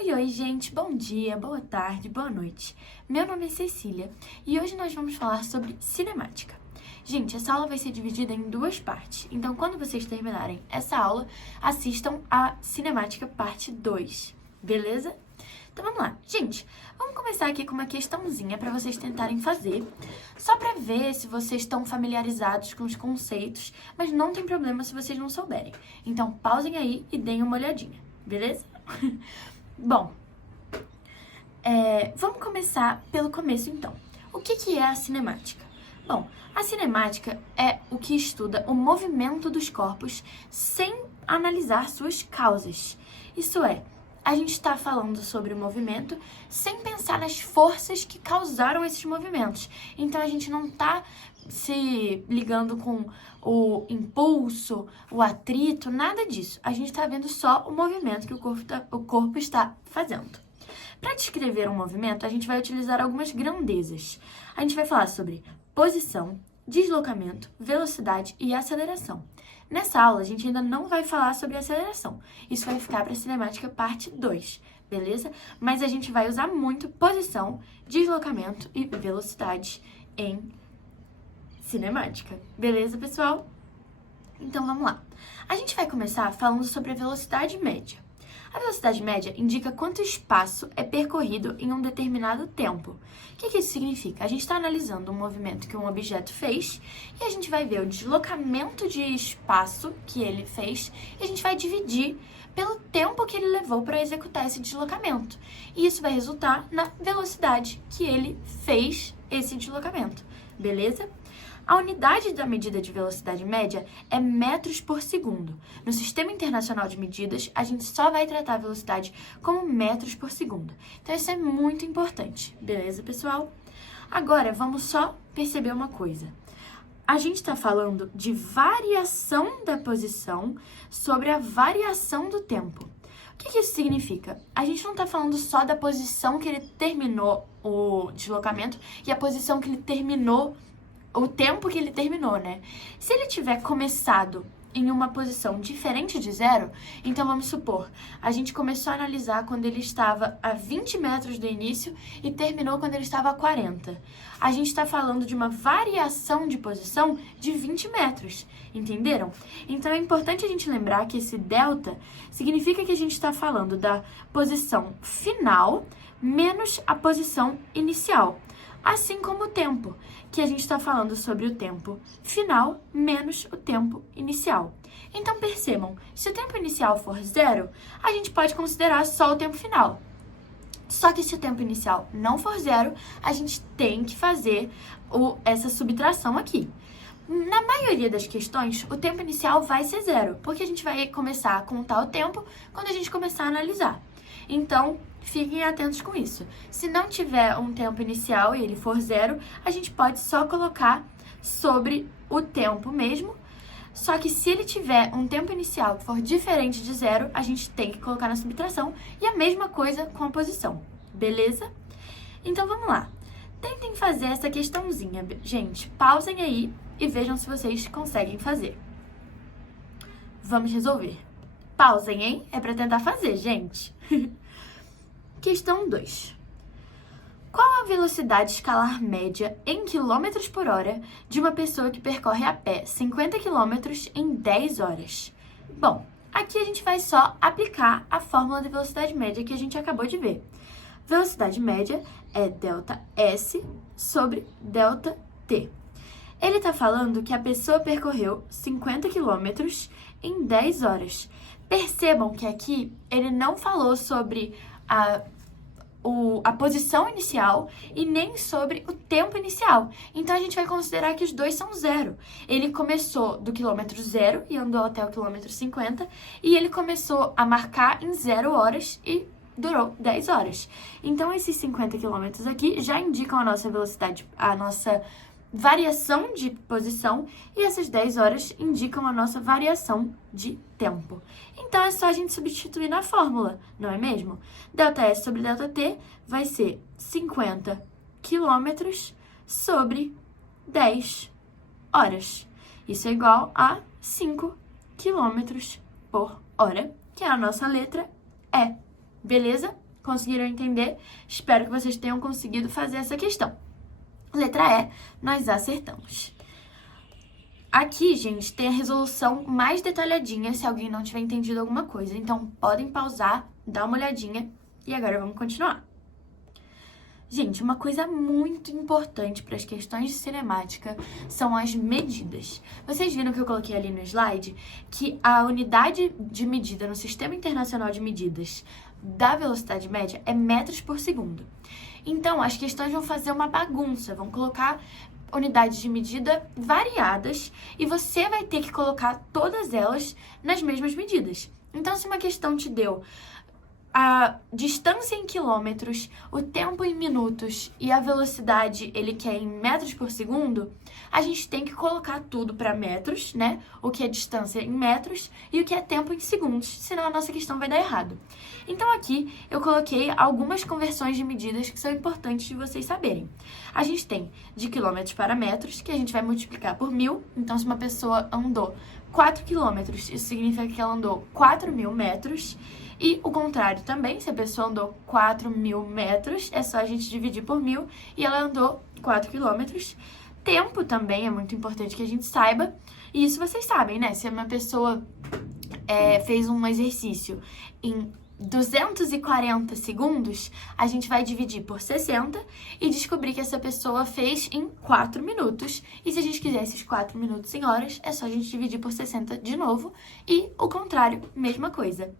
Oi, oi, gente, bom dia, boa tarde, boa noite. Meu nome é Cecília e hoje nós vamos falar sobre cinemática. Gente, essa aula vai ser dividida em duas partes, então quando vocês terminarem essa aula, assistam a cinemática parte 2, beleza? Então vamos lá. Gente, vamos começar aqui com uma questãozinha para vocês tentarem fazer, só para ver se vocês estão familiarizados com os conceitos, mas não tem problema se vocês não souberem. Então pausem aí e deem uma olhadinha, beleza? Bom, vamos começar pelo começo então. O que é a cinemática? Bom, a cinemática é o que estuda o movimento dos corpos sem analisar suas causas. Isso é, a gente está falando sobre o movimento sem pensar nas forças que causaram esses movimentos. Então a gente não está se ligando com o impulso, o atrito, nada disso. A gente está vendo só o movimento que o corpo está fazendo. Para descrever um movimento, a gente vai utilizar algumas grandezas. A gente vai falar sobre posição, deslocamento, velocidade e aceleração. Nessa aula, a gente ainda não vai falar sobre aceleração. Isso vai ficar para a cinemática parte 2, beleza? Mas a gente vai usar muito posição, deslocamento e velocidade em cinemática. Beleza, pessoal? Então, vamos lá. A gente vai começar falando sobre a velocidade média. A velocidade média indica quanto espaço é percorrido em um determinado tempo. O que isso significa? A gente está analisando um movimento que um objeto fez e a gente vai ver o deslocamento de espaço que ele fez e a gente vai dividir pelo tempo que ele levou para executar esse deslocamento. E isso vai resultar na velocidade que ele fez esse deslocamento. Beleza? A unidade da medida de velocidade média é metros por segundo. No Sistema Internacional de Medidas, a gente só vai tratar a velocidade como metros por segundo. Então, isso é muito importante. Beleza, pessoal? Agora, vamos só perceber uma coisa. A gente está falando de variação da posição sobre a variação do tempo. O que isso significa? A gente não está falando só da posição que ele terminou o deslocamento e a posição que ele terminou o tempo que ele terminou, né? Se ele tiver começado em uma posição diferente de zero, então vamos supor, a gente começou a analisar quando ele estava a 20 metros do início e terminou quando ele estava a 40. A gente está falando de uma variação de posição de 20 metros, entenderam? Então é importante a gente lembrar que esse delta significa que a gente está falando da posição final menos a posição inicial. Assim como o tempo, que a gente está falando sobre o tempo final menos o tempo inicial. Então, percebam, se o tempo inicial for zero, a gente pode considerar só o tempo final. Só que se o tempo inicial não for zero, a gente tem que fazer essa subtração aqui. Na maioria das questões, o tempo inicial vai ser zero, porque a gente vai começar a contar o tempo quando a gente começar a analisar. Então, fiquem atentos com isso. Se não tiver um tempo inicial e ele for zero, a gente pode só colocar sobre o tempo mesmo. Só que se ele tiver um tempo inicial que for diferente de zero, a gente tem que colocar na subtração. E a mesma coisa com a posição, beleza? Então, vamos lá. Tentem fazer essa questãozinha, gente. Pausem aí e vejam se vocês conseguem fazer. Vamos resolver. Pausem, hein? É para tentar fazer, gente. Questão 2. Qual a velocidade escalar média em quilômetros por hora de uma pessoa que percorre a pé 50 quilômetros em 10 horas? Bom, aqui a gente vai só aplicar a fórmula de velocidade média que a gente acabou de ver. Velocidade média é ΔS sobre ΔT. Ele está falando que a pessoa percorreu 50 quilômetros em 10 horas. Percebam que aqui ele não falou sobre a posição inicial e nem sobre o tempo inicial. Então, a gente vai considerar que os dois são zero. Ele começou do quilômetro 0 e andou até o quilômetro 50, e ele começou a marcar em 0 horas e durou 10 horas. Então, esses 50 quilômetros aqui já indicam a nossa velocidade, a nossa variação de posição, e essas 10 horas indicam a nossa variação de tempo. Então, é só a gente substituir na fórmula, não é mesmo? ΔS sobre ΔT vai ser 50 quilômetros sobre 10 horas. Isso é igual a 5 quilômetros por hora, que é a nossa letra E. Beleza? Conseguiram entender? Espero que vocês tenham conseguido fazer essa questão. Letra E, nós acertamos. Aqui, gente, tem a resolução mais detalhadinha se alguém não tiver entendido alguma coisa. Então, podem pausar, dar uma olhadinha e agora vamos continuar. Gente, uma coisa muito importante para as questões de cinemática são as medidas. Vocês viram que eu coloquei ali no slide que a unidade de medida no Sistema Internacional de Medidas da velocidade média é metros por segundo. Então, as questões vão fazer uma bagunça, vão colocar unidades de medida variadas e você vai ter que colocar todas elas nas mesmas medidas. Então, se uma questão te deu a distância em quilômetros, o tempo em minutos e a velocidade ele quer em metros por segundo, a gente tem que colocar tudo para metros, né? O que é distância em metros e o que é tempo em segundos, senão a nossa questão vai dar errado. Então aqui eu coloquei algumas conversões de medidas que são importantes de vocês saberem. A gente tem de quilômetros para metros, que a gente vai multiplicar por 1000. Então se uma pessoa andou 4 quilômetros, isso significa que ela andou 4.000 metros. E o contrário também, se a pessoa andou 4.000 metros, é só a gente dividir por 1000 e ela andou 4 quilômetros. Tempo também é muito importante que a gente saiba, e isso vocês sabem, né? Se uma pessoa fez um exercício em 240 segundos, a gente vai dividir por 60 e descobrir que essa pessoa fez em 4 minutos. E se a gente quiser esses 4 minutos em horas, é só a gente dividir por 60 de novo. E o contrário, mesma coisa.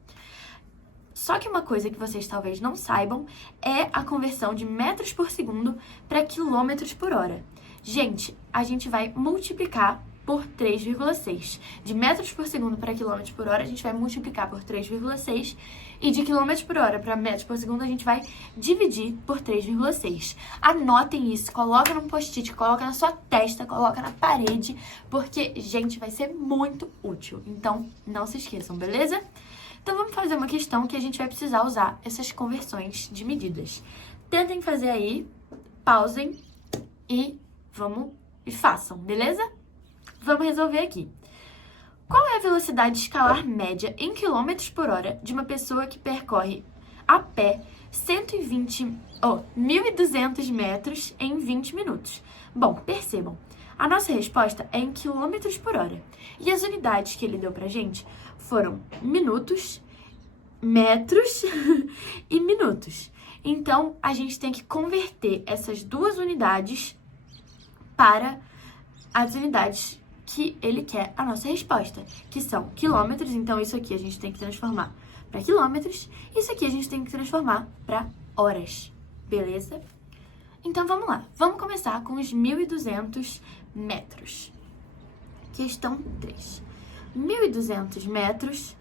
Só que uma coisa que vocês talvez não saibam é a conversão de metros por segundo para quilômetros por hora. Gente, a gente vai multiplicar por 3,6. De metros por segundo para quilômetros por hora, a gente vai multiplicar por 3,6. E de quilômetros por hora para metros por segundo, a gente vai dividir por 3,6. Anotem isso, coloca num post-it, coloca na sua testa, coloca na parede, porque, gente, vai ser muito útil. Então, não se esqueçam, beleza? Então, vamos fazer uma questão que a gente vai precisar usar essas conversões de medidas. Tentem fazer aí, pausem e façam, beleza? Vamos resolver aqui. Qual é a velocidade escalar média em quilômetros por hora de uma pessoa que percorre a pé 1.200 metros em 20 minutos? Bom, percebam, a nossa resposta é em quilômetros por hora. E as unidades que ele deu pra gente foram minutos, metros e minutos. Então, a gente tem que converter essas duas unidades para as unidades que ele quer a nossa resposta, que são quilômetros. Então, isso aqui a gente tem que transformar para quilômetros. Isso aqui a gente tem que transformar para horas, beleza? Então, vamos lá. Vamos começar com os 1.200 metros. Questão 3. 1.200 metros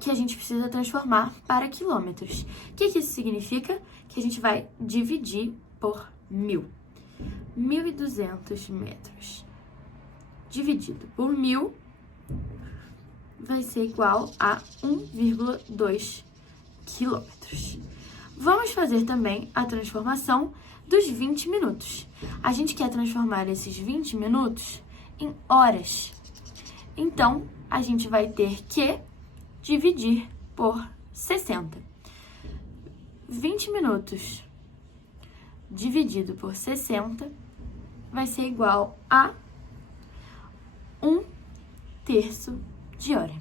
que a gente precisa transformar para quilômetros. O que isso significa? Que a gente vai dividir por 1000. 1.200 metros dividido por 1000 vai ser igual a 1,2 quilômetros. Vamos fazer também a transformação dos 20 minutos. A gente quer transformar esses 20 minutos em horas. Então, a gente vai ter que dividir por 60. 20 minutos dividido por 60 vai ser igual a 1/3 de hora.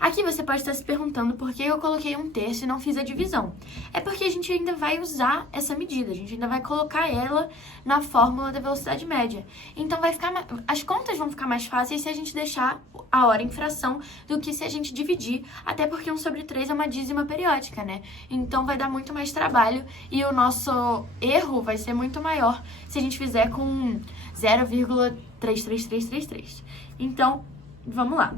Aqui você pode estar se perguntando por que eu coloquei 1/3 e não fiz a divisão. É porque a gente ainda vai usar essa medida, a gente ainda vai colocar ela na fórmula da velocidade média. Então as contas vão ficar mais fáceis se a gente deixar a hora em fração do que se a gente dividir, até porque 1/3 é uma dízima periódica, né? Então vai dar muito mais trabalho e o nosso erro vai ser muito maior se a gente fizer com 0,33333. Então, vamos lá.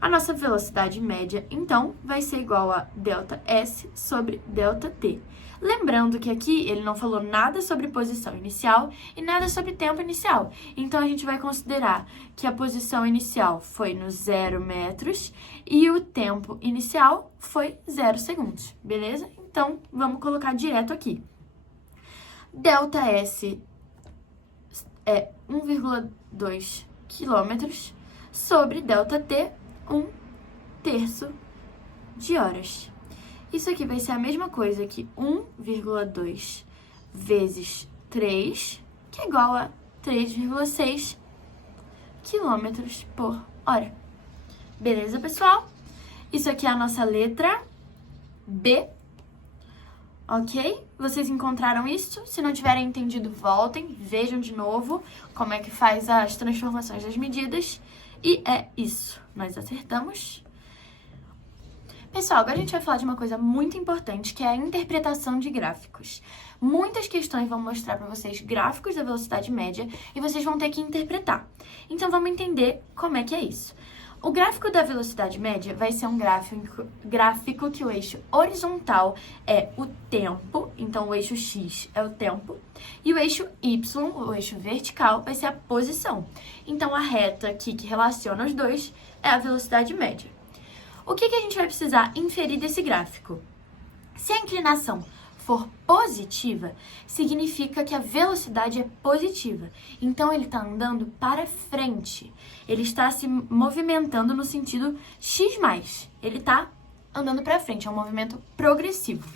A nossa velocidade média, então, vai ser igual a ΔS sobre ΔT. Lembrando que aqui ele não falou nada sobre posição inicial e nada sobre tempo inicial. Então, a gente vai considerar que a posição inicial foi no 0 metros e o tempo inicial foi 0 segundos, beleza? Então, vamos colocar direto aqui. ΔS é 1,2 quilômetros sobre ΔT, 1/3 de horas. Isso aqui vai ser a mesma coisa que 1,2 vezes 3, que é igual a 3,6 quilômetros por hora. Beleza, pessoal? Isso aqui é a nossa letra B. Ok? Vocês encontraram isso? Se não tiverem entendido, voltem, vejam de novo como é que faz as transformações das medidas. E é isso. Nós acertamos. Pessoal, agora a gente vai falar de uma coisa muito importante, que é a interpretação de gráficos. Muitas questões vão mostrar para vocês gráficos da velocidade média e vocês vão ter que interpretar. Então, vamos entender como é que é isso. O gráfico da velocidade média vai ser um gráfico que o eixo horizontal é o tempo, então o eixo X é o tempo, e o eixo Y, o eixo vertical, vai ser a posição. Então, a reta aqui que relaciona os dois é a velocidade média. O que a gente vai precisar inferir desse gráfico? Se a inclinação for positiva, significa que a velocidade é positiva. Então, ele está andando para frente. Ele está se movimentando no sentido X+. Ele está andando para frente, é um movimento progressivo.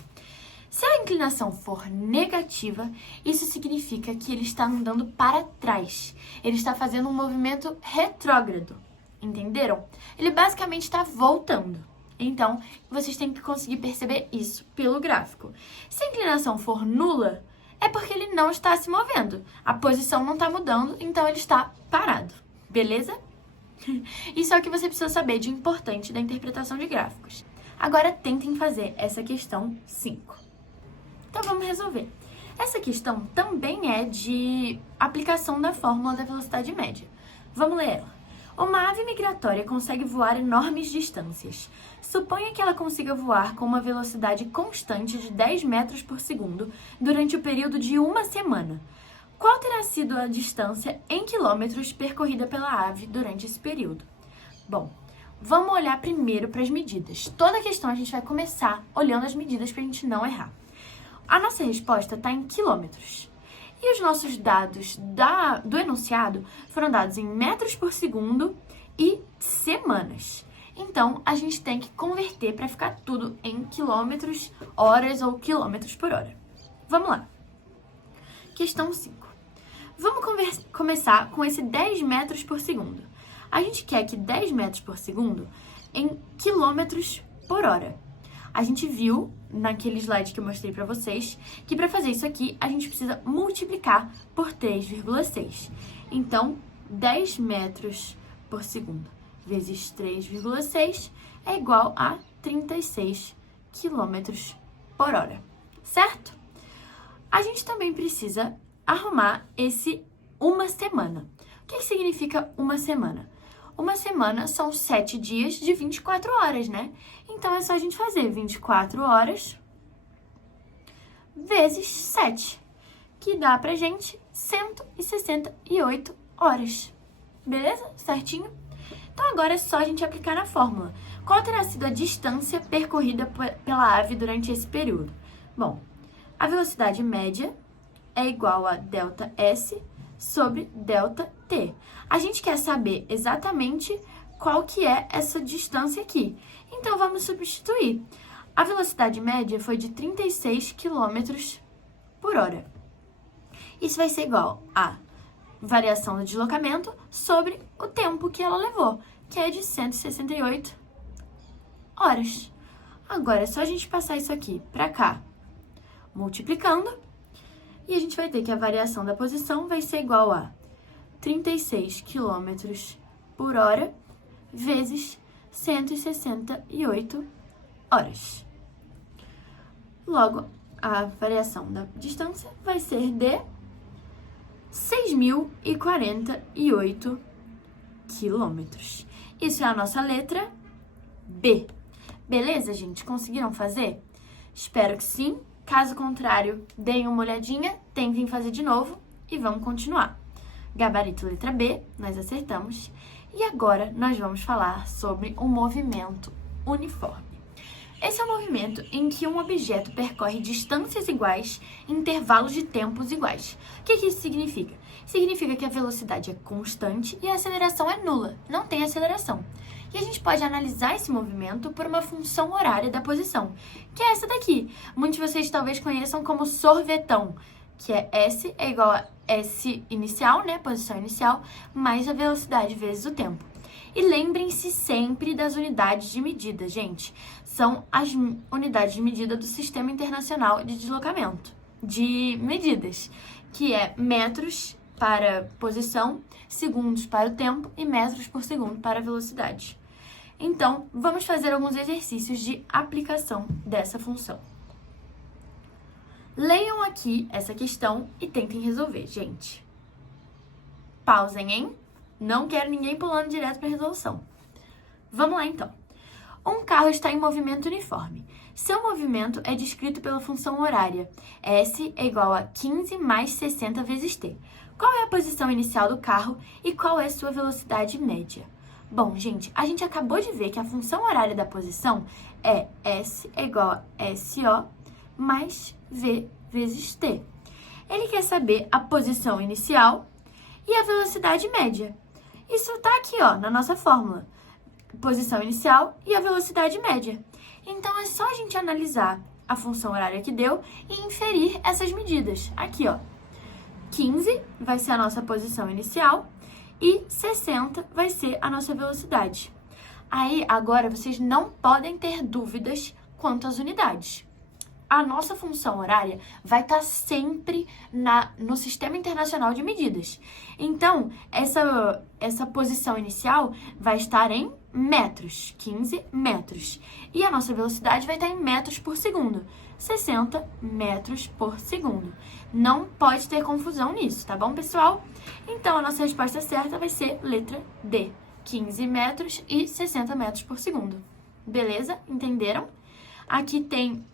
Se a inclinação for negativa, isso significa que ele está andando para trás. Ele está fazendo um movimento retrógrado. Entenderam? Ele basicamente está voltando. Então, vocês têm que conseguir perceber isso pelo gráfico. Se a inclinação for nula, é porque ele não está se movendo. A posição não está mudando, então ele está parado. Beleza? Isso é o que você precisa saber de importante da interpretação de gráficos. Agora, tentem fazer essa questão 5. Então, vamos resolver. Essa questão também é de aplicação da fórmula da velocidade média. Vamos ler ela. Uma ave migratória consegue voar enormes distâncias. Suponha que ela consiga voar com uma velocidade constante de 10 metros por segundo durante o período de uma semana. Qual terá sido a distância em quilômetros percorrida pela ave durante esse período? Bom, vamos olhar primeiro para as medidas. Toda questão a gente vai começar olhando as medidas para a gente não errar. A nossa resposta está em quilômetros. E os nossos dados do enunciado foram dados em metros por segundo e semanas. Então, a gente tem que converter para ficar tudo em quilômetros, horas ou quilômetros por hora. Vamos lá. Questão 5. Vamos começar com esse 10 metros por segundo. A gente quer que 10 metros por segundo em quilômetros por hora. A gente viu naquele slide que eu mostrei para vocês que para fazer isso aqui a gente precisa multiplicar por 3,6. Então, 10 metros por segundo vezes 3,6 é igual a 36 quilômetros por hora, certo? A gente também precisa arrumar esse uma semana. O que significa uma semana? Uma semana são 7 dias de 24 horas, né? Então, é só a gente fazer 24 horas vezes 7, que dá pra gente 168 horas. Beleza? Certinho? Então, agora é só a gente aplicar na fórmula. Qual terá sido a distância percorrida pela ave durante esse período? Bom, a velocidade média é igual a ΔS sobre ΔT. A gente quer saber exatamente qual que é essa distância aqui. Então, vamos substituir. A velocidade média foi de 36 km por hora. Isso vai ser igual a variação do deslocamento sobre o tempo que ela levou, que é de 168 horas. Agora, é só a gente passar isso aqui para cá, multiplicando, e a gente vai ter que a variação da posição vai ser igual a 36 km por hora vezes 168 horas. Logo, a variação da distância vai ser de 6.048 quilômetros. Isso é a nossa letra B. Beleza, gente? Conseguiram fazer? Espero que sim. Caso contrário, deem uma olhadinha, tentem fazer de novo e vamos continuar. Gabarito letra B, nós acertamos. E agora nós vamos falar sobre um movimento uniforme. Esse é um movimento em que um objeto percorre distâncias iguais em intervalos de tempos iguais. O que isso significa? Significa que a velocidade é constante e a aceleração é nula, não tem aceleração. E a gente pode analisar esse movimento por uma função horária da posição, que é essa daqui. Muitos de vocês talvez conheçam como sorvetão, que é S é igual a S inicial, né, posição inicial, mais a velocidade vezes o tempo. E lembrem-se sempre das unidades de medida, gente. São as unidades de medida do Sistema Internacional de Deslocamento, de medidas, que é metros para posição, segundos para o tempo e metros por segundo para a velocidade. Então, vamos fazer alguns exercícios de aplicação dessa função. Leiam aqui essa questão e tentem resolver, gente. Pausem, hein? Não quero ninguém pulando direto para a resolução. Vamos lá, então. Um carro está em movimento uniforme. Seu movimento é descrito pela função horária. S é igual a 15 mais 60 vezes t. Qual é a posição inicial do carro e qual é sua velocidade média? Bom, gente, a gente acabou de ver que a função horária da posição é S é igual a SO mais V vezes t. Ele quer saber a posição inicial e a velocidade média. Isso está aqui, ó, na nossa fórmula. Posição inicial e a velocidade média. Então, é só a gente analisar a função horária que deu e inferir essas medidas. Aqui, ó, 15 vai ser a nossa posição inicial e 60 vai ser a nossa velocidade. Aí, agora, vocês não podem ter dúvidas quanto às unidades. A nossa função horária vai estar sempre no Sistema Internacional de Medidas. Então, essa posição inicial vai estar em metros, 15 metros. E a nossa velocidade vai estar em metros por segundo, 60 metros por segundo. Não pode ter confusão nisso, tá bom, pessoal? Então, a nossa resposta certa vai ser letra D, 15 metros e 60 metros por segundo. Beleza? Entenderam? Aqui tem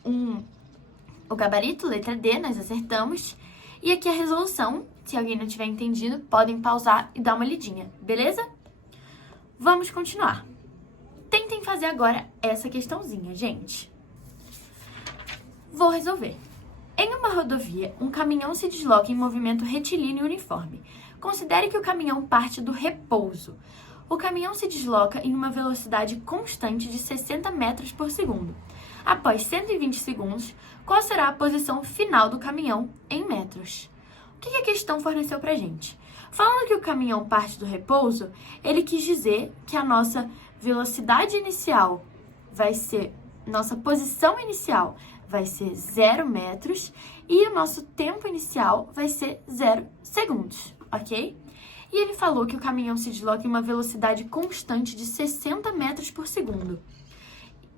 o gabarito, letra D, nós acertamos. E aqui a resolução, se alguém não tiver entendido, podem pausar e dar uma lidinha, beleza? Vamos continuar. Tentem fazer agora essa questãozinha, gente. Vou resolver. Em uma rodovia, um caminhão se desloca em movimento retilíneo uniforme. Considere que o caminhão parte do repouso. O caminhão se desloca em uma velocidade constante de 60 metros por segundo. Após 120 segundos, qual será a posição final do caminhão em metros? O que a questão forneceu pra gente? Falando que o caminhão parte do repouso, ele quis dizer que a nossa velocidade inicial vai ser, nossa posição inicial vai ser 0 metros e o nosso tempo inicial vai ser 0 segundos, ok? E ele falou que o caminhão se desloca em uma velocidade constante de 60 metros por segundo.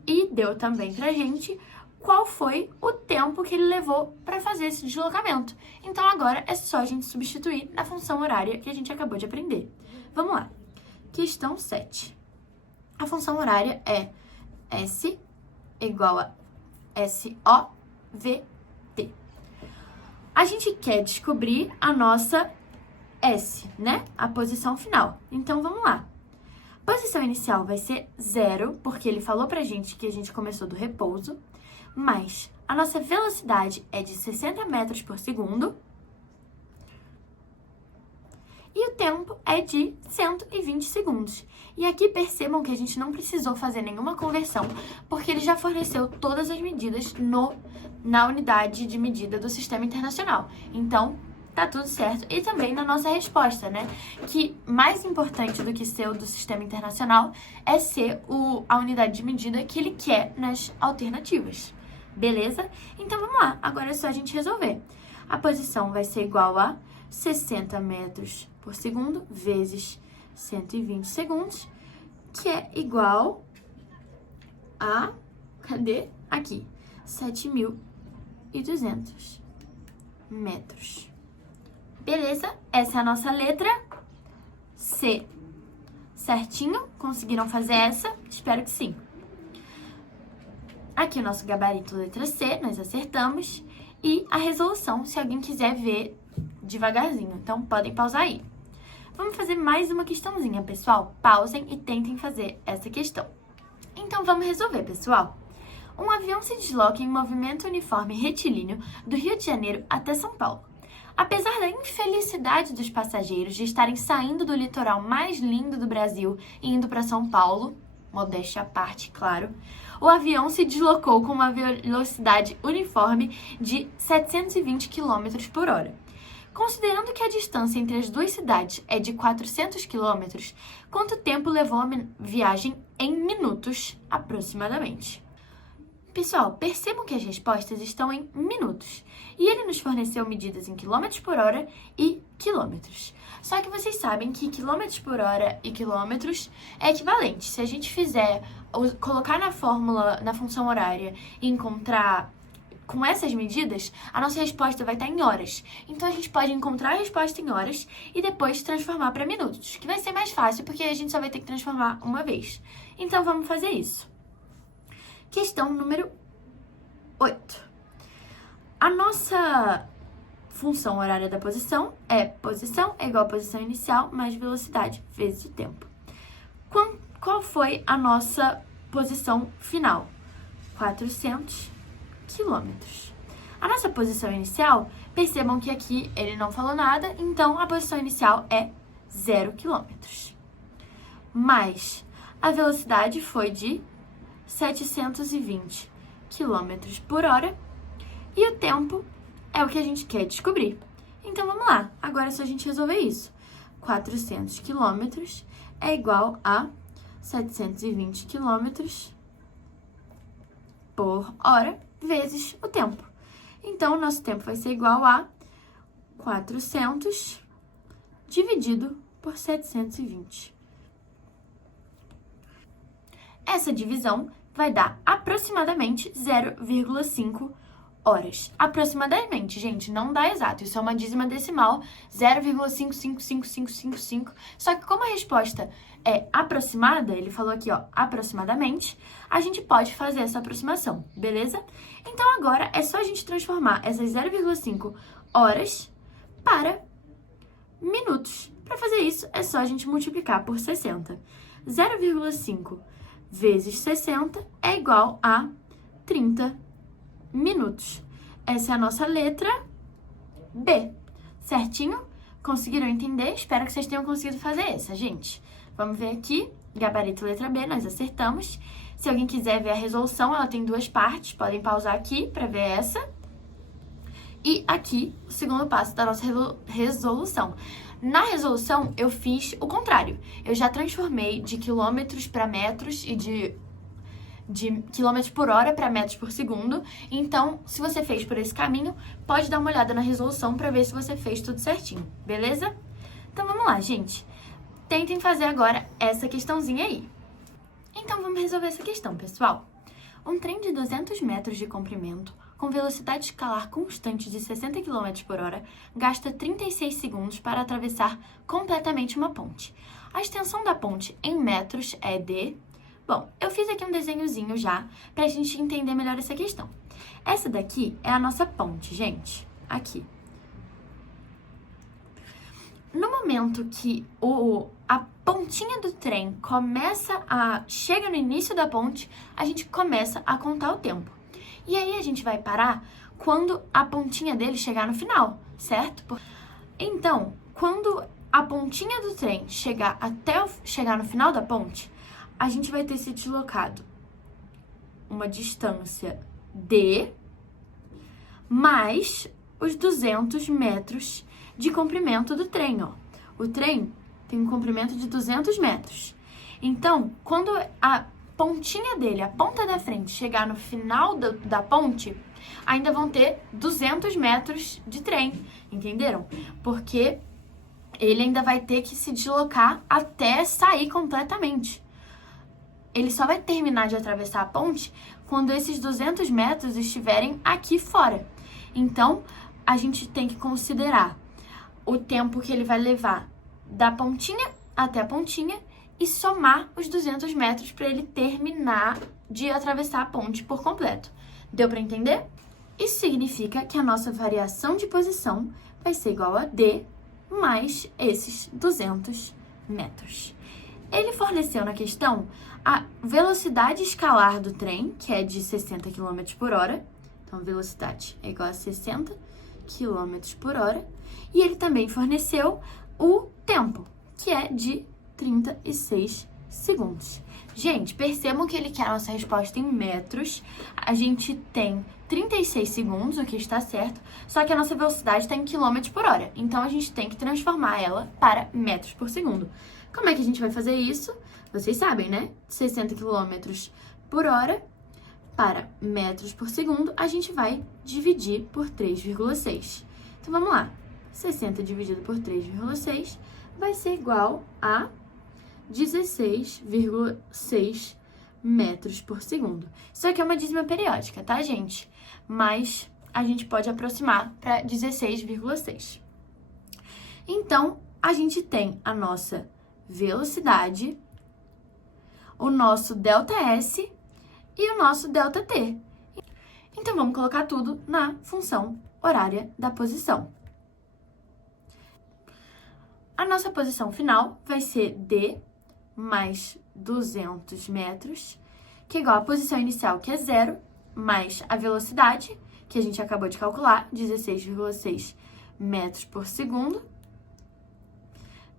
E deu também pra gente qual foi o tempo que ele levou para fazer esse deslocamento. Então, agora é só a gente substituir na função horária que a gente acabou de aprender. Vamos lá. Questão 7. A função horária é S igual a SOVT. A gente quer descobrir a nossa S, né? A posição final. Então, vamos lá. Posição inicial vai ser 0, porque ele falou pra gente que a gente começou do repouso, mas a nossa velocidade é de 60 metros por segundo e o tempo é de 120 segundos. E aqui percebam que a gente não precisou fazer nenhuma conversão, porque ele já forneceu todas as medidas na unidade de medida do Sistema Internacional. Então, tá tudo certo. E também na nossa resposta, né? Que mais importante do que ser o do Sistema Internacional é ser a unidade de medida que ele quer nas alternativas. Beleza? Então, vamos lá. Agora é só a gente resolver. A posição vai ser igual a 60 metros por segundo vezes 120 segundos, que é igual a... Cadê? Aqui. 7.200 metros. Beleza? Essa é a nossa letra C. Certinho? Conseguiram fazer essa? Espero que sim. Aqui o nosso gabarito, letra C, nós acertamos. E a resolução, se alguém quiser ver devagarzinho. Então, podem pausar aí. Vamos fazer mais uma questãozinha, pessoal. Pausem e tentem fazer essa questão. Então, vamos resolver, pessoal. Um avião se desloca em movimento uniforme retilíneo do Rio de Janeiro até São Paulo. Apesar da infelicidade dos passageiros de estarem saindo do litoral mais lindo do Brasil e indo para São Paulo, modéstia à parte, claro, o avião se deslocou com uma velocidade uniforme de 720 km por hora. Considerando que a distância entre as duas cidades é de 400 km, quanto tempo levou a viagem em minutos, aproximadamente? Pessoal, percebam que as respostas estão em minutos, e ele nos forneceu medidas em quilômetros por hora e quilômetros. Só que vocês sabem que quilômetros por hora e quilômetros é equivalente. Se a gente colocar na fórmula, na função horária e encontrar com essas medidas, a nossa resposta vai estar em horas. Então a gente pode encontrar a resposta em horas e depois transformar para minutos, que vai ser mais fácil porque a gente só vai ter que transformar uma vez. Então vamos fazer isso. Questão número 8. A nossa função horária da posição é igual a posição inicial mais velocidade vezes o tempo. Qual foi a nossa posição final? 400 quilômetros. A nossa posição inicial, percebam que aqui ele não falou nada, então a posição inicial é 0 quilômetros. Mas a velocidade foi de 720 km por hora e o tempo é o que a gente quer descobrir. Então vamos lá, agora é só a gente resolver isso. 400 km é igual a 720 km por hora vezes o tempo. Então o nosso tempo vai ser igual a 400 dividido por 720. Essa divisão vai dar aproximadamente 0,5 horas. Aproximadamente, gente, não dá exato. Isso é uma dízima decimal, 0,555555. Só que como a resposta é aproximada, ele falou aqui, ó, aproximadamente, a gente pode fazer essa aproximação, beleza? Então agora é só a gente transformar essas 0,5 horas para minutos. Para fazer isso, é só a gente multiplicar por 60. 0,5 vezes 60 é igual a 30 minutos. Essa é a nossa letra B. Certinho? Conseguiram entender? Espero que vocês tenham conseguido fazer essa, gente. Vamos ver aqui. Gabarito letra B, nós acertamos. Se alguém quiser ver a resolução, ela tem duas partes. Podem pausar aqui para ver essa. E aqui, o segundo passo da nossa resolução. Na resolução, eu fiz o contrário. Eu já transformei de quilômetros para metros e de quilômetros por hora para metros por segundo. Então, se você fez por esse caminho, pode dar uma olhada na resolução para ver se você fez tudo certinho, beleza? Então, vamos lá, gente. Tentem fazer agora essa questãozinha aí. Então, vamos resolver essa questão, pessoal. Um trem de 200 metros de comprimento, com velocidade escalar constante de 60 km por hora, gasta 36 segundos para atravessar completamente uma ponte. A extensão da ponte em metros é de... Bom, eu fiz aqui um desenhozinho já para a gente entender melhor essa questão. Essa daqui é a nossa ponte, gente. Aqui. No momento que a pontinha do trem chega no início da ponte, a gente começa a contar o tempo. E aí a gente vai parar quando a pontinha dele chegar no final, certo? Então, quando a pontinha do trem chegar no final da ponte, a gente vai ter se deslocado uma distância D mais os 200 metros de comprimento do trem, ó. O trem tem um comprimento de 200 metros. Então, quando a pontinha dele, a ponta da frente, chegar no final da ponte, ainda vão ter 200 metros de trem, entenderam? Porque ele ainda vai ter que se deslocar até sair completamente. Ele só vai terminar de atravessar a ponte quando esses 200 metros estiverem aqui fora. Então, a gente tem que considerar o tempo que ele vai levar da pontinha até a pontinha e somar os 200 metros para ele terminar de atravessar a ponte por completo. Deu para entender? Isso significa que a nossa variação de posição vai ser igual a D mais esses 200 metros. Ele forneceu na questão a velocidade escalar do trem, que é de 60 km por hora. Então, velocidade é igual a 60 km por hora. E ele também forneceu o tempo, que é de 36 segundos. Gente, percebam que ele quer a nossa resposta em metros. A gente tem 36 segundos, o que está certo, só que a nossa velocidade está em quilômetros por hora. Então, a gente tem que transformar ela para metros por segundo. Como é que a gente vai fazer isso? Vocês sabem, né? 60 quilômetros por hora para metros por segundo, a gente vai dividir por 3,6. Então, vamos lá. 60 dividido por 3,6 vai ser igual a 16,6 metros por segundo. Isso aqui é uma dízima periódica, tá, gente? Mas a gente pode aproximar para 16,6. Então, a gente tem a nossa velocidade, o nosso ΔS e o nosso ΔT. Então, vamos colocar tudo na função horária da posição. A nossa posição final vai ser D mais 200 metros, que é igual à posição inicial, que é 0, mais a velocidade, que a gente acabou de calcular, 16,6 metros por segundo,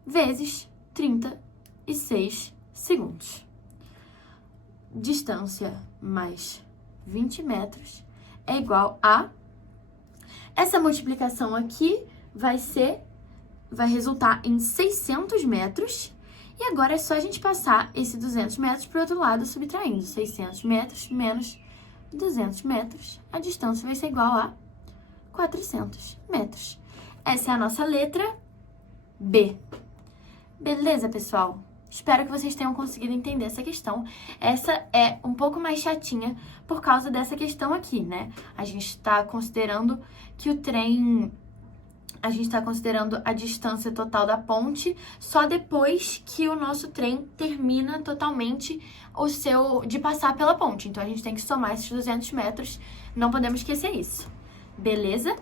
vezes 36 segundos. Distância mais 20 metros é igual a... Essa multiplicação aqui vai resultar em 600 metros. E agora é só a gente passar esse 200 metros para o outro lado, subtraindo 600 metros menos 200 metros. A distância vai ser igual a 400 metros. Essa é a nossa letra B. Beleza, pessoal? Espero que vocês tenham conseguido entender essa questão. Essa é um pouco mais chatinha por causa dessa questão aqui, né? A gente está considerando que o trem... A gente está considerando a distância total da ponte só depois que o nosso trem termina totalmente de passar pela ponte. Então, a gente tem que somar esses 200 metros. Não podemos esquecer isso. Beleza?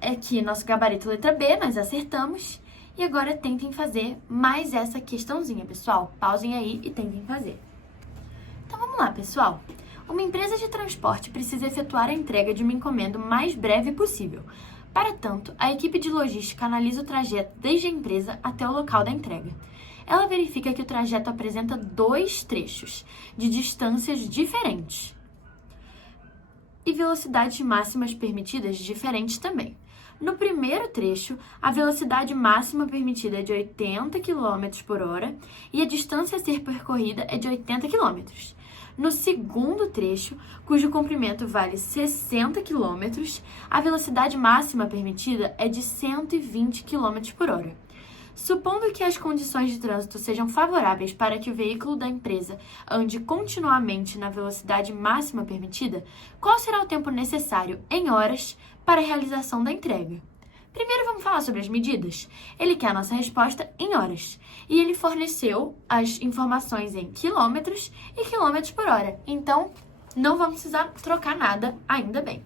Aqui, nosso gabarito letra B, nós acertamos. E agora tentem fazer mais essa questãozinha, pessoal. Pausem aí e tentem fazer. Então, vamos lá, pessoal. Uma empresa de transporte precisa efetuar a entrega de uma encomenda o mais breve possível. Para tanto, a equipe de logística analisa o trajeto desde a empresa até o local da entrega. Ela verifica que o trajeto apresenta 2 trechos de distâncias diferentes e velocidades máximas permitidas diferentes também. No primeiro trecho, a velocidade máxima permitida é de 80 km por hora e a distância a ser percorrida é de 80 km. No segundo trecho, cujo comprimento vale 60 km, a velocidade máxima permitida é de 120 km por hora. Supondo que as condições de trânsito sejam favoráveis para que o veículo da empresa ande continuamente na velocidade máxima permitida, qual será o tempo necessário em horas para a realização da entrega? Primeiro vamos falar sobre as medidas. Ele quer a nossa resposta em horas. E ele forneceu as informações em quilômetros e quilômetros por hora. Então, não vamos precisar trocar nada, ainda bem.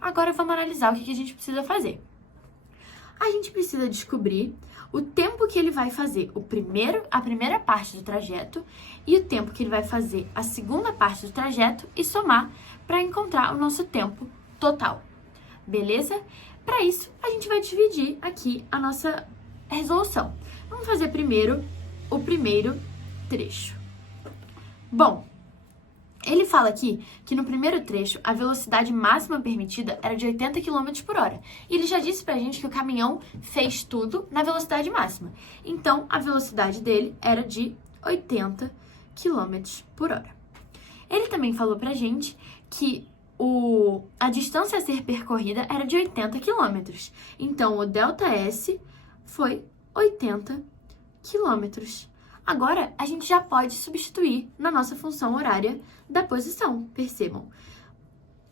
Agora vamos analisar o que a gente precisa fazer. A gente precisa descobrir o tempo que ele vai fazer a primeira parte do trajeto e o tempo que ele vai fazer a segunda parte do trajeto e somar para encontrar o nosso tempo total. Beleza? Para isso, a gente vai dividir aqui a nossa resolução. Vamos fazer primeiro o primeiro trecho. Bom, ele fala aqui que no primeiro trecho a velocidade máxima permitida era de 80 km por hora. E ele já disse pra gente que o caminhão fez tudo na velocidade máxima. Então, a velocidade dele era de 80 km por hora. Ele também falou pra gente que a distância a ser percorrida era de 80 km. Então, o ΔS foi 80 km. Agora, a gente já pode substituir na nossa função horária da posição, percebam.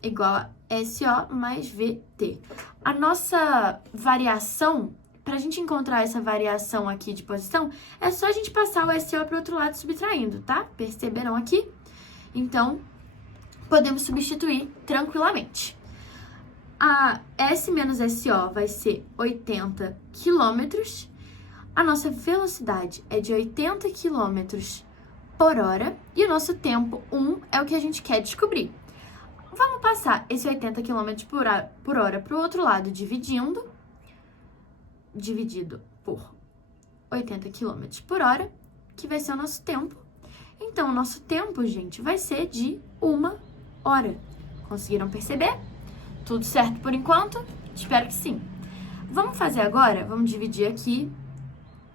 Igual a SO mais VT. A nossa variação, para a gente encontrar essa variação aqui de posição, é só a gente passar o SO para o outro lado subtraindo, tá? Perceberam aqui? Então, podemos substituir tranquilamente. A S menos SO vai ser 80 km. A nossa velocidade é de 80 km por hora. E o nosso tempo 1 é o que a gente quer descobrir. Vamos passar esse 80 km por hora para o outro lado, dividido por 80 km por hora, que vai ser o nosso tempo. Então, o nosso tempo, gente, vai ser de 1 hora. Conseguiram perceber? Tudo certo por enquanto? Espero que sim. Vamos fazer agora, vamos dividir aqui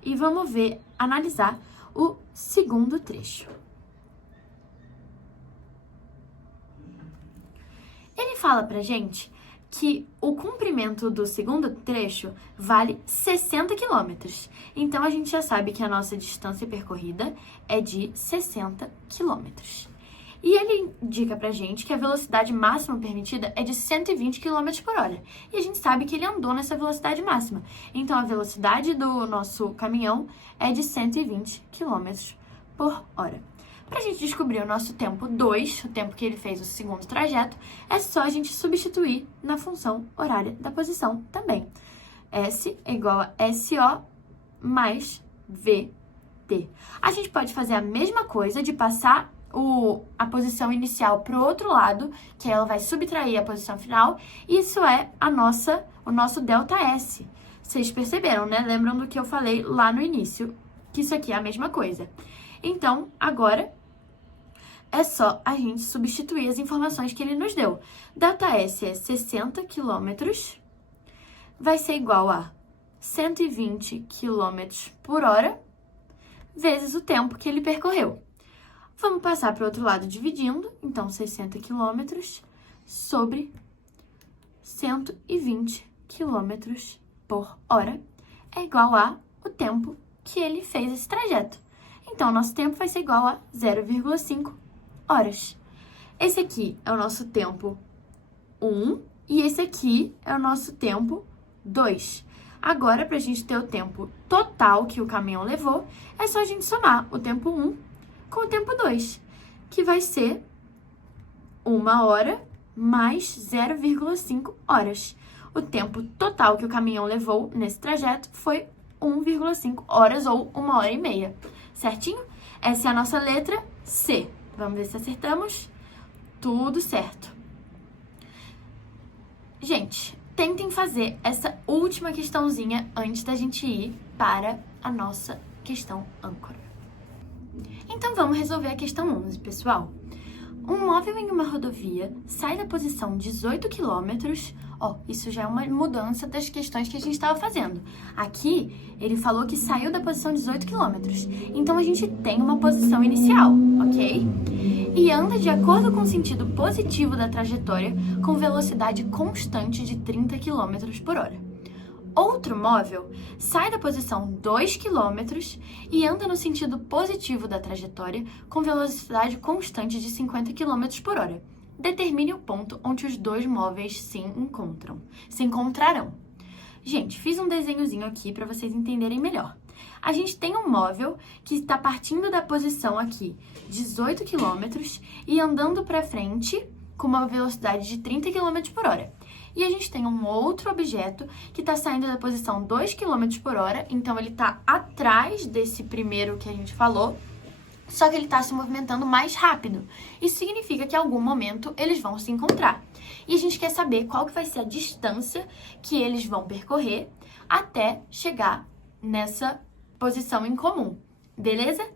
e vamos ver, analisar o segundo trecho. Ele fala pra gente que o comprimento do segundo trecho vale 60 quilômetros. Então, a gente já sabe que a nossa distância percorrida é de 60 quilômetros. E ele indica pra gente que a velocidade máxima permitida é de 120 km por hora. E a gente sabe que ele andou nessa velocidade máxima. Então, a velocidade do nosso caminhão é de 120 km por hora. Para a gente descobrir o nosso tempo 2, o tempo que ele fez o segundo trajeto, é só a gente substituir na função horária da posição também. S é igual a SO mais VT. A gente pode fazer a mesma coisa de passar a posição inicial para o outro lado, que ela vai subtrair a posição final. Isso é o nosso ΔS. Vocês perceberam, né? Lembram do que eu falei lá no início, que isso aqui é a mesma coisa. Então, agora é só a gente substituir as informações que ele nos deu. ΔS é 60 km, vai ser igual a 120 km por hora, vezes o tempo que ele percorreu. Vamos passar para o outro lado dividindo. Então, 60 km sobre 120 km por hora é igual a o tempo que ele fez esse trajeto. Então, nosso tempo vai ser igual a 0,5 horas. Esse aqui é o nosso tempo 1 e esse aqui é o nosso tempo 2. Agora, para a gente ter o tempo total que o caminhão levou, é só a gente somar o tempo 1 com o tempo 2, que vai ser 1 hora mais 0,5 horas. O tempo total que o caminhão levou nesse trajeto foi 1,5 horas ou 1 hora e meia. Certinho? Essa é a nossa letra C. Vamos ver se acertamos. Tudo certo. Gente, tentem fazer essa última questãozinha antes da gente ir para a nossa questão âncora. Então, vamos resolver a questão 11, pessoal. Um móvel em uma rodovia sai da posição 18 km. Isso já é uma mudança das questões que a gente estava fazendo. Aqui, ele falou que saiu da posição 18 km. Então, a gente tem uma posição inicial, ok? E anda de acordo com o sentido positivo da trajetória com velocidade constante de 30 km por hora. Outro móvel sai da posição 2 km e anda no sentido positivo da trajetória com velocidade constante de 50 km por hora. Determine o ponto onde os dois móveis se encontrarão. Gente, fiz um desenhozinho aqui para vocês entenderem melhor. A gente tem um móvel que está partindo da posição aqui 18 km e andando para frente com uma velocidade de 30 km por hora. E a gente tem um outro objeto que está saindo da posição 2 km por hora, então ele está atrás desse primeiro que a gente falou, só que ele está se movimentando mais rápido. Isso significa que em algum momento eles vão se encontrar. E a gente quer saber qual que vai ser a distância que eles vão percorrer até chegar nessa posição em comum, beleza?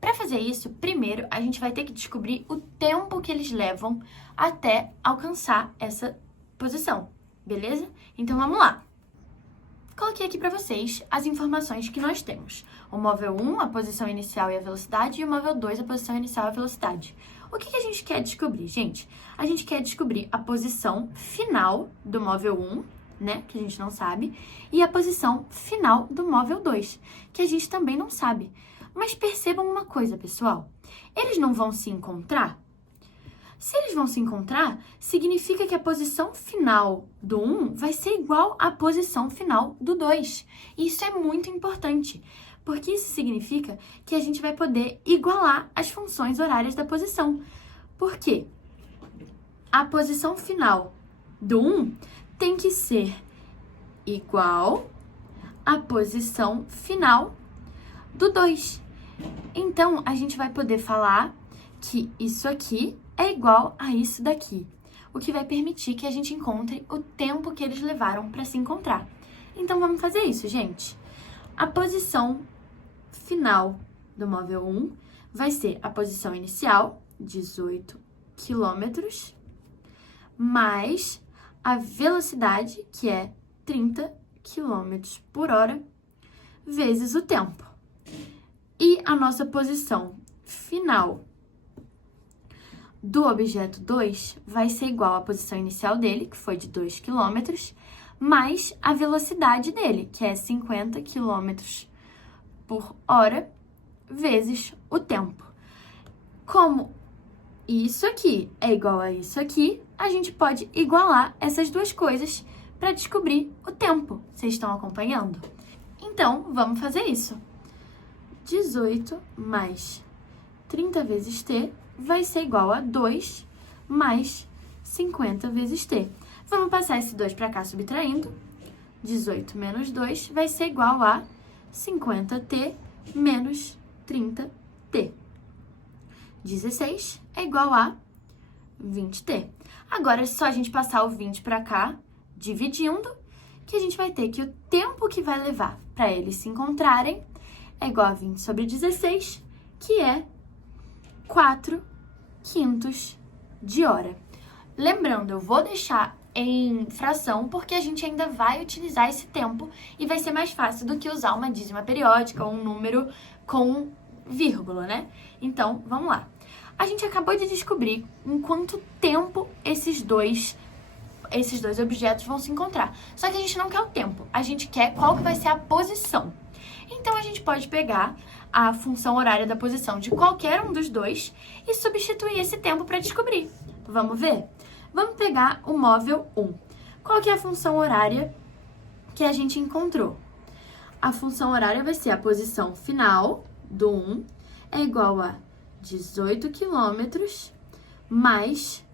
Para fazer isso, primeiro a gente vai ter que descobrir o tempo que eles levam até alcançar essa posição, beleza? Então vamos lá. Coloquei aqui para vocês as informações que nós temos. O móvel 1, a posição inicial e a velocidade, e o móvel 2, a posição inicial e a velocidade. O que a gente quer descobrir, gente? A gente quer descobrir a posição final do móvel 1, né, que a gente não sabe, e a posição final do móvel 2, que a gente também não sabe. Mas percebam uma coisa, pessoal. Eles não vão se encontrar? Se eles vão se encontrar, significa que a posição final do 1 vai ser igual à posição final do 2. E isso é muito importante, porque isso significa que a gente vai poder igualar as funções horárias da posição. Por quê? A posição final do 1 tem que ser igual à posição final do 2. Então, a gente vai poder falar que isso aqui é igual a isso daqui, o que vai permitir que a gente encontre o tempo que eles levaram para se encontrar. Então, vamos fazer isso, gente. A posição final do móvel 1 vai ser a posição inicial, 18 quilômetros, mais a velocidade, que é 30 quilômetros por hora, vezes o tempo. E a nossa posição final do objeto 2 vai ser igual à posição inicial dele, que foi de 2 km, mais a velocidade dele, que é 50 km por hora, vezes o tempo. Como isso aqui é igual a isso aqui, a gente pode igualar essas duas coisas para descobrir o tempo. Vocês estão acompanhando? Então, vamos fazer isso. 18 mais 30 vezes t vai ser igual a 2 mais 50 vezes t. Vamos passar esse 2 para cá subtraindo. 18 menos 2 vai ser igual a 50t menos 30t. 16 é igual a 20t. Agora é só a gente passar o 20 para cá, dividindo, que a gente vai ter que o tempo que vai levar para eles se encontrarem é igual a 20 sobre 16, que é 4/5 de hora. Lembrando, eu vou deixar em fração porque a gente ainda vai utilizar esse tempo e vai ser mais fácil do que usar uma dízima periódica ou um número com vírgula, né? Então, vamos lá. A gente acabou de descobrir em quanto tempo esses dois objetos vão se encontrar. Só que a gente não quer o tempo, a gente quer qual que vai ser a posição. Então, a gente pode pegar a função horária da posição de qualquer um dos dois e substituir esse tempo para descobrir. Vamos ver? Vamos pegar o móvel 1. Qual que é a função horária que a gente encontrou? A função horária vai ser a posição final do 1 é igual a 18 quilômetros mais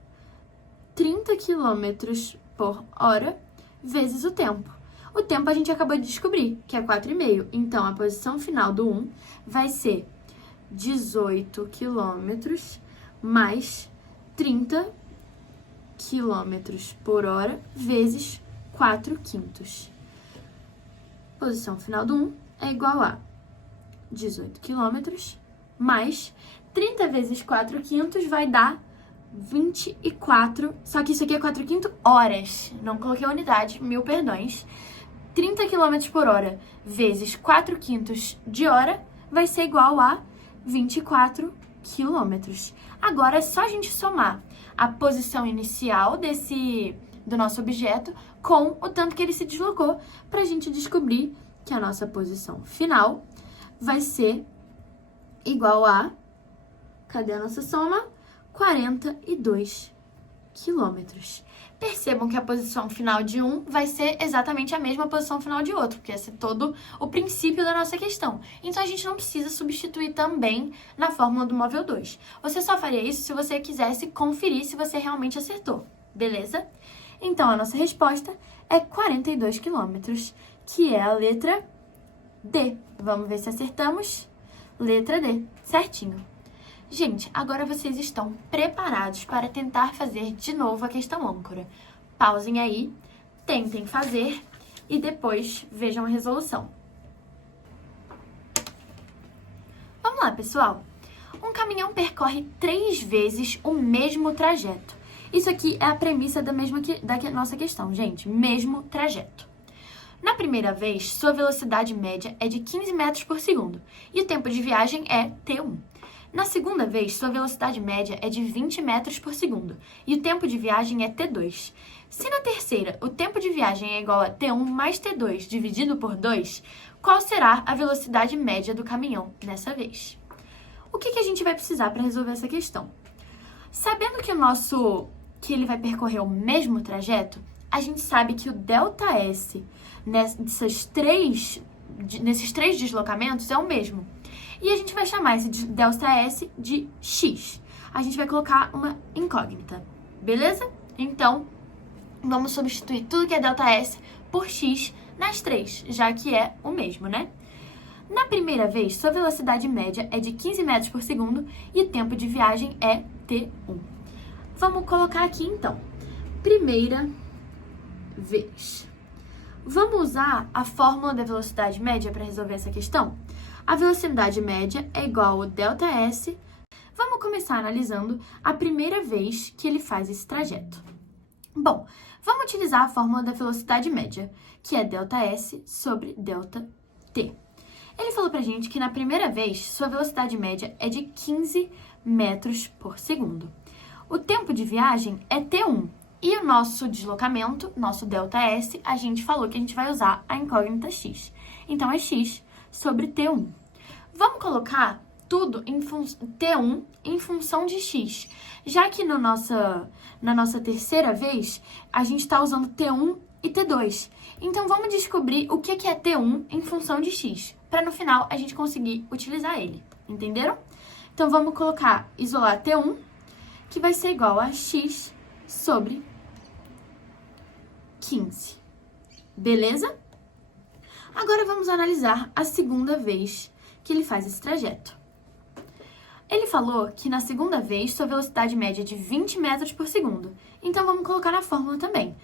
30 quilômetros por hora vezes o tempo. O tempo a gente acabou de descobrir, que é 4,5. Então, a posição final do 1 vai ser 18 quilômetros mais 30 quilômetros por hora vezes 4/5. Posição final do 1 é igual a 18 quilômetros mais 30 vezes 4/5 vai dar 24, só que isso aqui é 4/5 horas, não coloquei a unidade, mil perdões. 30 km por hora vezes 4/5 de hora vai ser igual a 24 quilômetros. Agora é só a gente somar a posição inicial do nosso objeto com o tanto que ele se deslocou para a gente descobrir que a nossa posição final vai ser igual a, cadê a nossa soma? 42 quilômetros. Percebam que a posição final de um vai ser exatamente a mesma posição final de outro, porque esse é todo o princípio da nossa questão. Então, a gente não precisa substituir também na fórmula do móvel 2. Você só faria isso se você quisesse conferir se você realmente acertou, beleza? Então, a nossa resposta é 42 quilômetros, que é a letra D. Vamos ver se acertamos? Letra D, certinho. Gente, agora vocês estão preparados para tentar fazer de novo a questão âncora. Pausem aí, tentem fazer e depois vejam a resolução. Vamos lá, pessoal. Um caminhão percorre 3 vezes o mesmo trajeto. Isso aqui é a premissa da nossa questão, gente. Mesmo trajeto. Na primeira vez, sua velocidade média é de 15 metros por segundo e o tempo de viagem é T1. Na segunda vez, sua velocidade média é de 20 metros por segundo e o tempo de viagem é T2. Se na terceira o tempo de viagem é igual a T1 mais T2 dividido por 2, qual será a velocidade média do caminhão nessa vez? O que a gente vai precisar para resolver essa questão? Sabendo que ele vai percorrer o mesmo trajeto, a gente sabe que o ΔS nesses três deslocamentos é o mesmo. E a gente vai chamar esse ΔS de x. A gente vai colocar uma incógnita, beleza? Então, vamos substituir tudo que é ΔS por x nas três, já que é o mesmo, né? Na primeira vez, sua velocidade média é de 15 metros por segundo e o tempo de viagem é T1. Vamos colocar aqui, então. Primeira vez. Vamos usar a fórmula da velocidade média para resolver essa questão? A velocidade média é igual ao ΔS. Vamos começar analisando a primeira vez que ele faz esse trajeto. Bom, vamos utilizar a fórmula da velocidade média, que é ΔS sobre ΔT. Ele falou pra gente que na primeira vez, sua velocidade média é de 15 metros por segundo. O tempo de viagem é T1. E o nosso deslocamento, nosso ΔS, a gente falou que a gente vai usar a incógnita x. Então, é x sobre T1. Vamos colocar tudo em T1 em função de x. Já que na nossa terceira vez, a gente está usando T1 e T2. Então, vamos descobrir o que é T1 em função de x, para no final a gente conseguir utilizar ele. Entenderam? Então, vamos isolar T1, que vai ser igual a x sobre 15. Beleza? Agora vamos analisar a segunda vez que ele faz esse trajeto. Ele falou que na segunda vez sua velocidade média é de 20 metros por segundo. Então vamos colocar na fórmula também.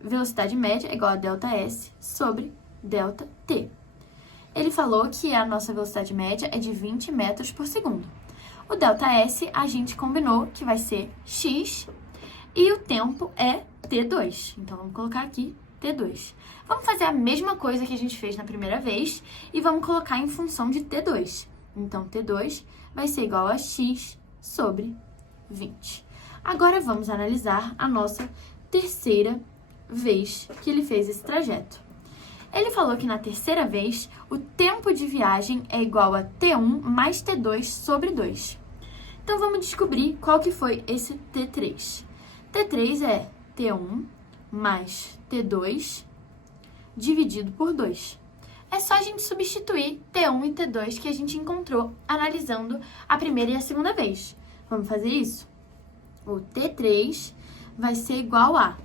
Velocidade média é igual a ΔS sobre ΔT. Ele falou que a nossa velocidade média é de 20 metros por segundo. O ΔS a gente combinou que vai ser x e o tempo é T2. Então, vamos colocar aqui T2. Vamos fazer a mesma coisa que a gente fez na primeira vez e vamos colocar em função de T2. Então, T2 vai ser igual a x sobre 20. Agora, vamos analisar a nossa terceira vez que ele fez esse trajeto. Ele falou que na terceira vez, o tempo de viagem é igual a T1 mais T2 sobre 2. Então, vamos descobrir qual que foi esse T3. T3 é T1 mais T2 dividido por 2. É só a gente substituir T1 e T2 que a gente encontrou analisando a primeira e a segunda vez. Vamos fazer isso? O T3 vai ser igual a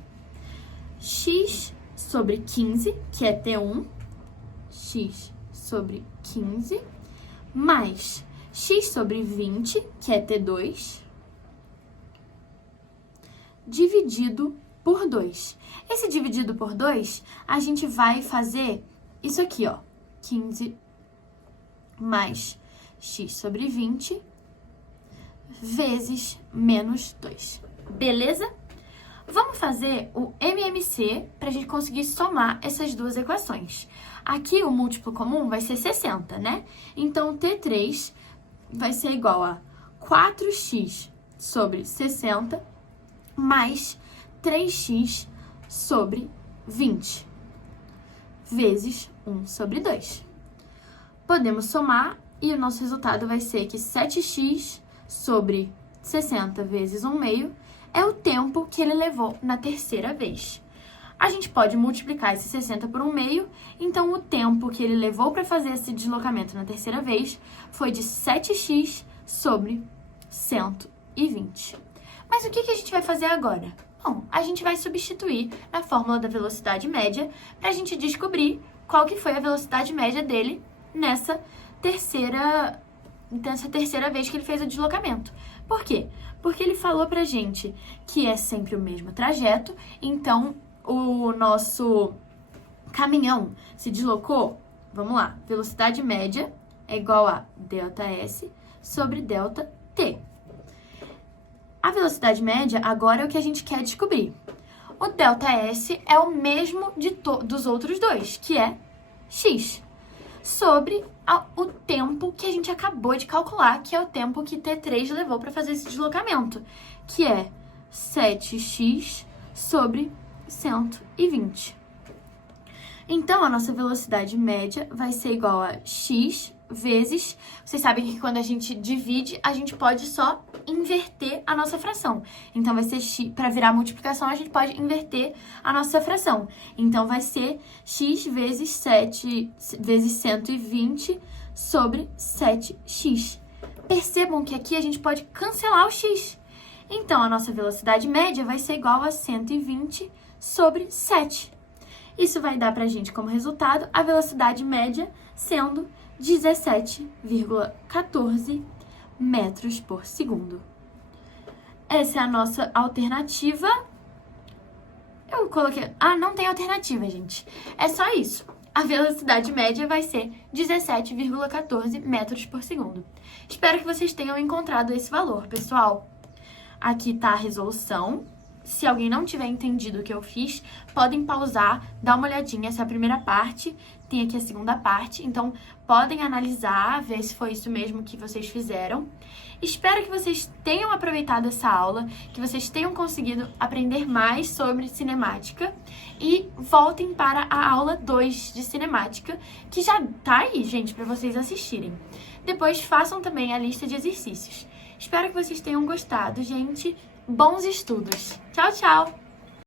x sobre 15, que é T1, x sobre 15, mais x sobre 20, que é T2, dividido por 2. Esse dividido por 2, a gente vai fazer isso aqui, ó. 15 mais x sobre 20 vezes menos 2. Beleza? Vamos fazer o MMC para a gente conseguir somar essas duas equações. Aqui o múltiplo comum vai ser 60, né? Então, T3 vai ser igual a 4x sobre 60 mais 3x sobre 20 vezes 1 sobre 2. Podemos somar e o nosso resultado vai ser que 7x sobre 60 vezes 1/2 é o tempo que ele levou na terceira vez. A gente pode multiplicar esse 60 por 1/2, então o tempo que ele levou para fazer esse deslocamento na terceira vez foi de 7x sobre 120. Mas o que a gente vai fazer agora? Bom, a gente vai substituir na fórmula da velocidade média para a gente descobrir qual que foi a velocidade média dele nessa terceira vez que ele fez o deslocamento. Por quê? Porque ele falou pra gente que é sempre o mesmo trajeto, então o nosso caminhão se deslocou, vamos lá, velocidade média é igual a ΔS sobre ΔT. A velocidade média agora é o que a gente quer descobrir. O ΔS é o mesmo dos outros dois, que é x, sobre o tempo que a gente acabou de calcular, que é o tempo que T3 levou para fazer esse deslocamento, que é 7x sobre 120. Então, a nossa velocidade média vai ser igual a x vezes... Vocês sabem que quando a gente divide, a gente pode só inverter a nossa fração. Então, vai ser x... Para virar multiplicação, a gente pode inverter a nossa fração. Então, vai ser x vezes 7 vezes 120 sobre 7x. Percebam que aqui a gente pode cancelar o x. Então, a nossa velocidade média vai ser igual a 120 sobre 7. Isso vai dar pra gente como resultado a velocidade média sendo 17,14 metros por segundo. Essa é a nossa alternativa. Eu coloquei... Ah, não tem alternativa, gente. É só isso. a velocidade média vai ser 17,14 metros por segundo. Espero que vocês tenham encontrado esse valor, pessoal. Aqui tá a resolução. Se alguém não tiver entendido o que eu fiz, podem pausar, dar uma olhadinha. Essa é a primeira parte, tem aqui a segunda parte. Então, podem analisar, ver se foi isso mesmo que vocês fizeram. Espero que vocês tenham aproveitado essa aula, que vocês tenham conseguido aprender mais sobre cinemática e voltem para a aula 2 de cinemática, que já tá aí, gente, para vocês assistirem. Depois, façam também a lista de exercícios. Espero que vocês tenham gostado, gente. Bons estudos! Tchau, tchau!